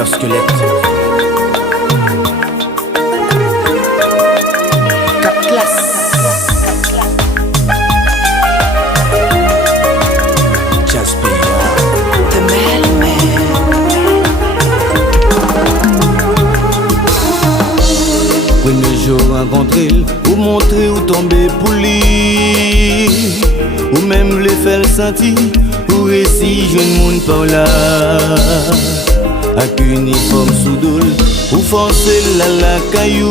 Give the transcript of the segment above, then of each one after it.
Tiger Squelette. Cap classe. Rencontrer ou montrer ou tomber pour lui, ou même les faire sentir ou récit jeune monde par là. Avec uniforme sous dol ou forcer la caillou,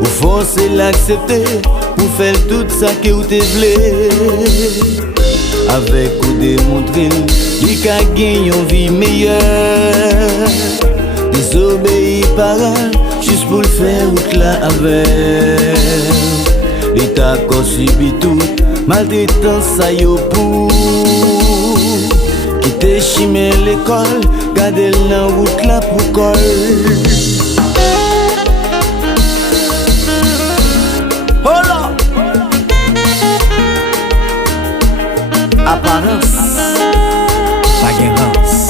ou forcer l'accepter ou faire tout ça que vous te voulez. Avec ou démontrer qu'il a gagné une vie meilleure, désobéir parole juste pour le faire out là avec. L'état qu'on subit tout, maltraitance ça yo pour quitter chimé l'école, garder la route là pour coller. Hola. Apparence, baguerance.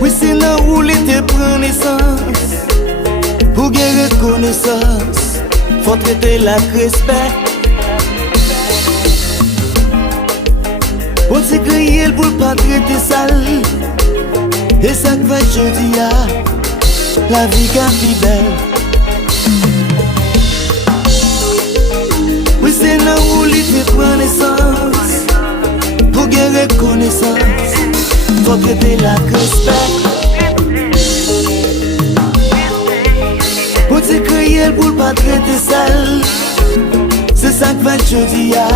Oui, c'est là où l'été prend naissance. Pour gagner reconnaissance, faut traiter la respect. On s'est créé pour pas traiter sale. Et ça que va jeudi à la vie qu'a plus belle. Oui, c'est là où l'été prend naissance. Pour gagner reconnaissance, faut traiter la respect. On s'est créé pour pas traiter sale. C'est ça que va jeudi à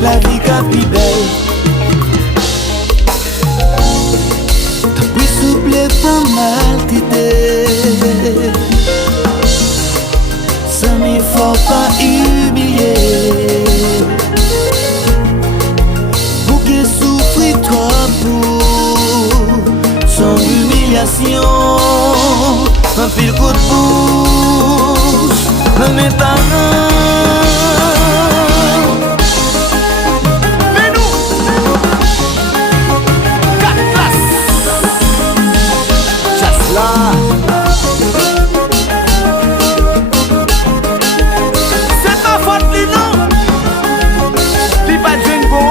la vie qu'a plus belle. T'as plus souple pas mal t'aider. Ça m'y faut pas humilier. Pour que souffrir trop pour son humiliation. Un fil coup de pouce dans mes talents. C'est pas faute lui non. Lui pas de bon.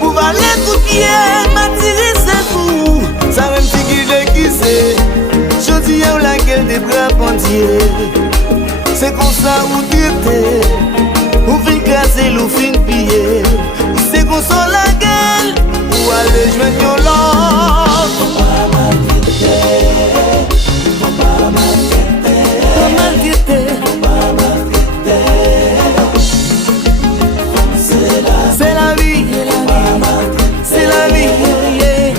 Pour valer coup de pied, m'attirer c'est fou. Ça même figure qui c'est. Je dis à laquelle des bras entiers. C'est comme ça où traiter. Ou fin casser, ou fin piller. C'est comme ça la gueule. Ou aller joindre l'autre. Faut pas maltraiter. Faut pas maltraiter. Faut maltraiter. Faut pas maltraiter. C'est la vie, c'est la vie, yeah.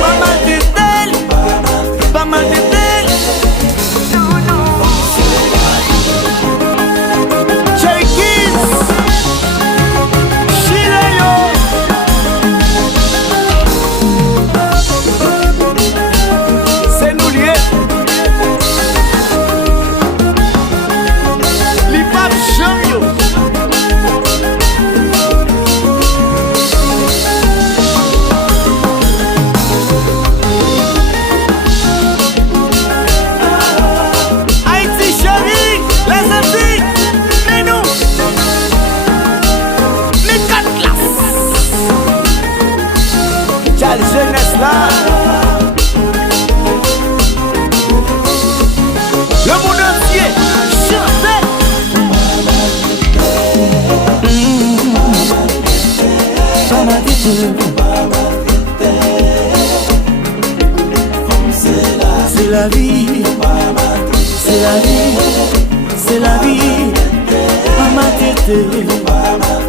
Pas mal de tel, pas mal de tel. Check-it, Chileyo. belle jeunesse là. Le monde entier chante. C'est la vie, c'est la vie, c'est la vie, maman tété.